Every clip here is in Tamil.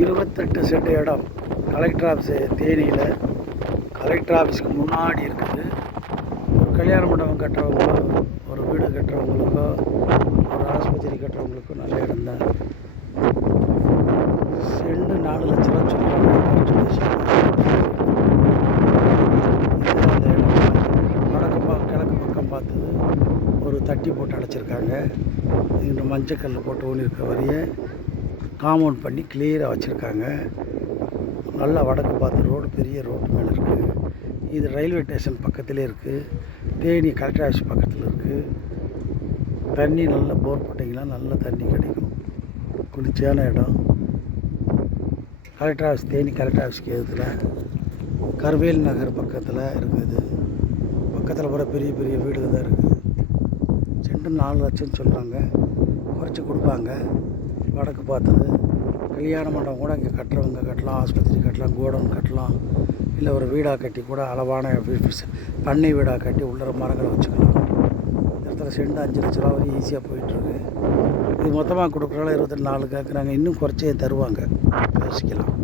28 சென்ட் இடம் கலெக்டர் ஆஃபீஸு தேனியில் கலெக்டர் ஆஃபீஸுக்கு முன்னாடி இருக்குது. ஒரு கல்யாண மண்டபம் கட்டுறவங்களோ, ஒரு வீடு கட்டுறவங்களுக்கோ, ஒரு ஆஸ்பத்திரி கட்டுறவங்களுக்கோ நல்ல இடம் தான். செண்டு 4 லட்ச ரூபா சொல்லுவாங்க. குறைச்சி பேசிக்கலாம். அந்த இடம் கிழக்கு பக்கம் பார்த்தது ஒரு தட்டி போட்டு அடைச்சிருக்காங்க. இந்த மஞ்சக்கல் போட்டு ஊனிருக்க வரைய காம்பவுண்ட் பண்ணி கிளியராக வச்சுருக்காங்க. நல்லா வடக்கு பார்த்து ரோடு, பெரிய ரோடு மேலே இருக்குது. இது ரயில்வே ஸ்டேஷன் பக்கத்திலே இருக்குது. தேனி கலெக்டர் ஆஃபீஸ் பக்கத்தில் இருக்குது. தண்ணி நல்லா போர் போட்டிங்கன்னா நல்ல தண்ணி கிடைக்கும். குளிர்ச்சியான இடம். கலெக்டர் ஆஃபீஸ் தேனி கலெக்டர் ஆஃபீஸ்க்கு எதிர்த்துல கருவேல் நகர் பக்கத்தில் இருக்குது. பக்கத்தில் போகிற பெரிய பெரிய வீடுகள் தான் இருக்குது. செண்டு 4 லட்சம் சொல்கிறாங்க. குறைச்சி கொடுப்பாங்க. வடக்கு பார்த்தது கல்யாண மண்டபம் கூட இங்கே கட்டுறவங்க கட்டலாம், ஆஸ்பத்திரி கட்டலாம், கோடவுன் கட்டலாம், இல்லை ஒரு வீடாக கட்டி கூட அளவான பண்ணை வீடாக கட்டி உள்ளர மரங்களை வச்சுக்கலாம். இந்த இடத்துல செண்டு 5 லட்ச ரூபா வரைக்கும் ஈஸியாக போயிட்டுருக்கு. இது மொத்தமாக கொடுக்குறனால 24 கேட்குறாங்க. இன்னும் குறைச்சே தருவாங்க, யோசிக்கலாம்.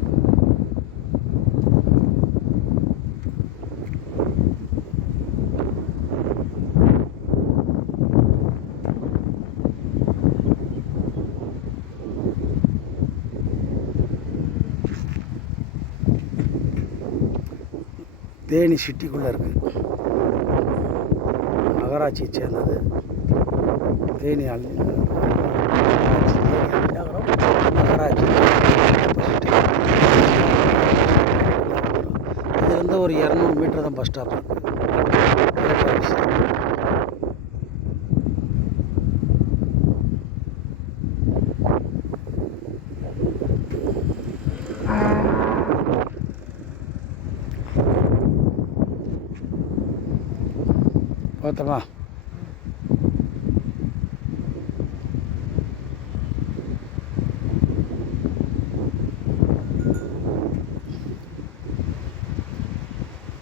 தேனி சிட்டிக்குள்ளே இருக்குது. நகராட்சியை சேர்ந்தது. தேனி நகராட்சி. இதுலேருந்து ஒரு 200 மீட்டர் தான் பஸ் ஸ்டாப் இருக்குது. பார்த்தோமா?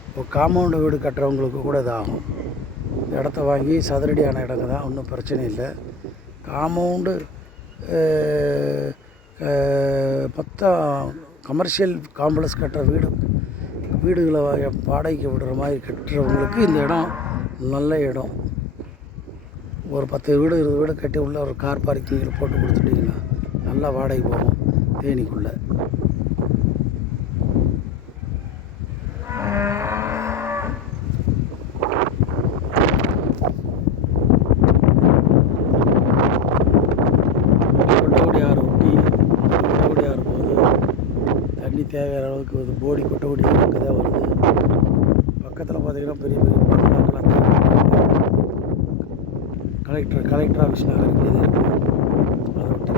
இப்போ காம்பவுண்டு வீடு கட்டுறவங்களுக்கு கூட இதாகும். இடத்த வாங்கி சதுரடியான இடங்க தான், ஒன்றும் பிரச்சனை இல்லை. காம்பவுண்டு மொத்தம் கமர்ஷியல் காம்ப்ளெக்ஸ் கட்டுற வீடுகளை வாடகைக்கு விடுற மாதிரி கட்டுறவங்களுக்கு இந்த இடம் நல்ல இடம். ஒரு 10 வீடு 20 வீடு கட்டி உள்ள ஒரு கார் பார்க்கிங்கில் போட்டு கொடுத்துட்டிங்கன்னா நல்லா வாடகை போகும் தேனிக்குள்ளே. கொட்டகுடி ஆறு ஒட்டி கொட்டகுடி ஆறு போகுது. தண்ணி தேவையான அளவுக்கு வருது. போடி கொட்டகுடி அங்கே தான் வருது. பக்கத்தில் பார்த்திங்கன்னா பெரிய பெரிய பங்களாக்கெல்லாம் கலெக்டர் ஆஃபீஸ் நகர் இருக்குது. அதை விட்டு